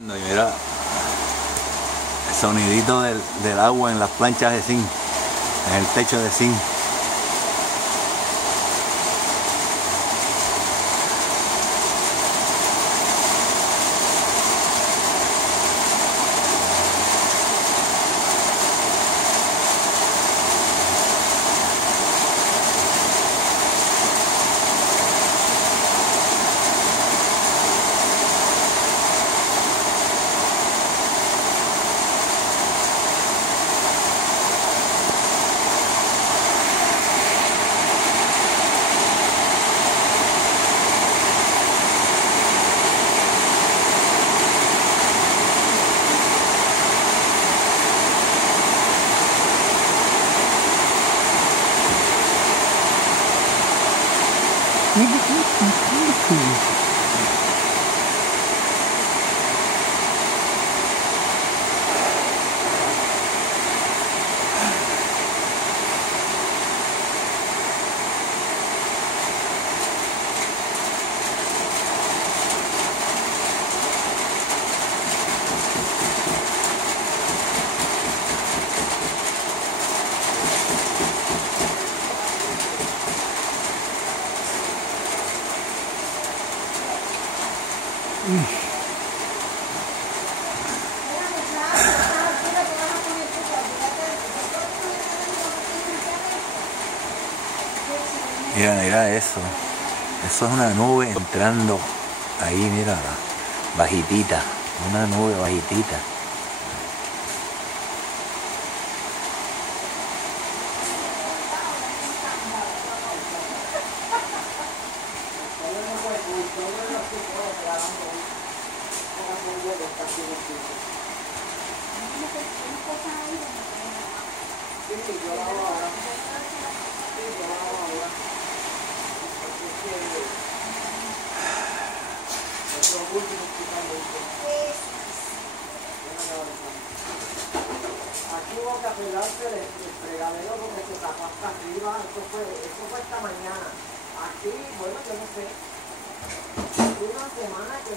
Mira el sonidito del agua en las planchas de zinc, en el techo de zinc. Mira eso. Eso es una nube entrando ahí, mira, bajitita. Una nube bajitita. Aquí hubo que apelarse el fregadero porque se tapó hasta arriba. Eso fue esta mañana. Aquí, bueno, yo no sé, una semana que